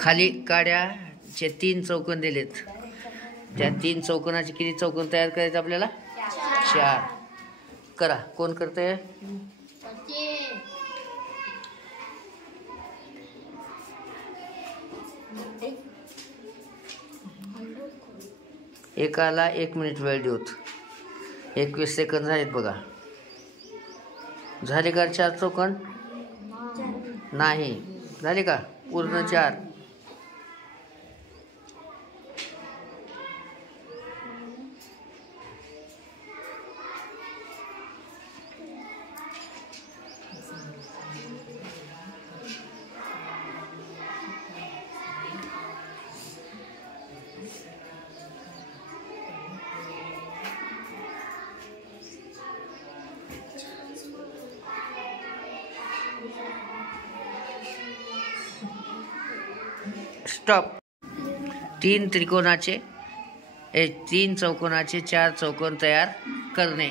खाली काड्याचे 3 चौकोन दिलेत. त्या 3 चौकोनाचे किती चौकोन तयार करायचे आपल्याला? 4. करा. कोण करतंय? एकाला 1 मिनिट वेळ देऊत. 21 सेकंद झालेत बघा. झाले का 4 चौकोन? नाही. झाले का पूर्ण 4? स्टॉप. 3 चौकोनाचे 4 चौकोन तयार करणे.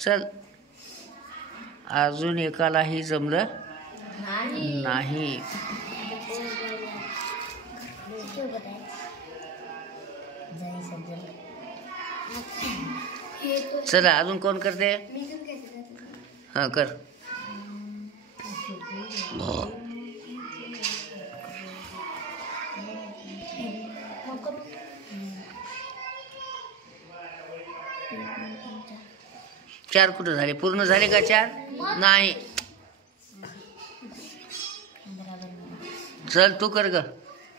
चल. अजून एकालाही जमलं नाही. चला अजून कोण करते? हां कर. चार कुठं झाले? पूर्ण झाले का 4? नाही. चल तू कर ग.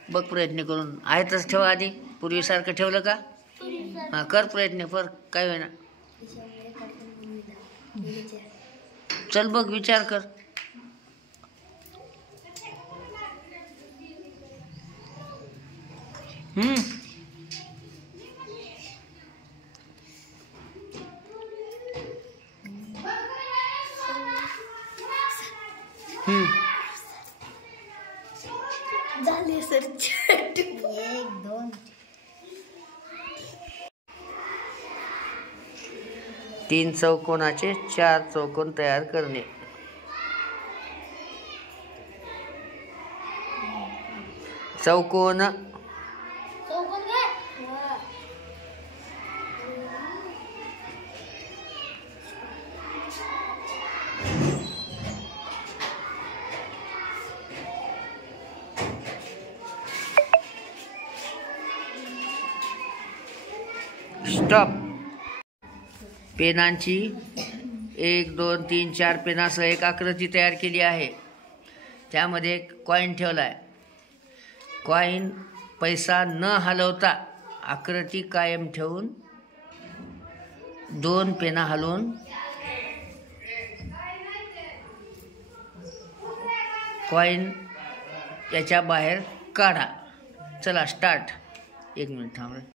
बघ प्रयत्न करून. आहे तसं ठेव. आधी पूर्वीसारखं ठेवलं का? हां कर प्रयत्न. पर काय होईना. चल बघ विचार कर. झाले सर. 1 2 3 चौकोनाचे 4 चौकोन तयार करणे. चौकोन स्टॉप. पेनांची 1 2 3 4 पेनासह एक आकृती तयार केली आहे. त्यामध्ये एक कॉईन ठेवला आहे. कॉईन पैसा न हलवता आकृती कायम ठेवून 2 पेना हलवून कॉईन याच्या बाहेर काढा. चला स्टार्ट. 1 मिनिट थांब.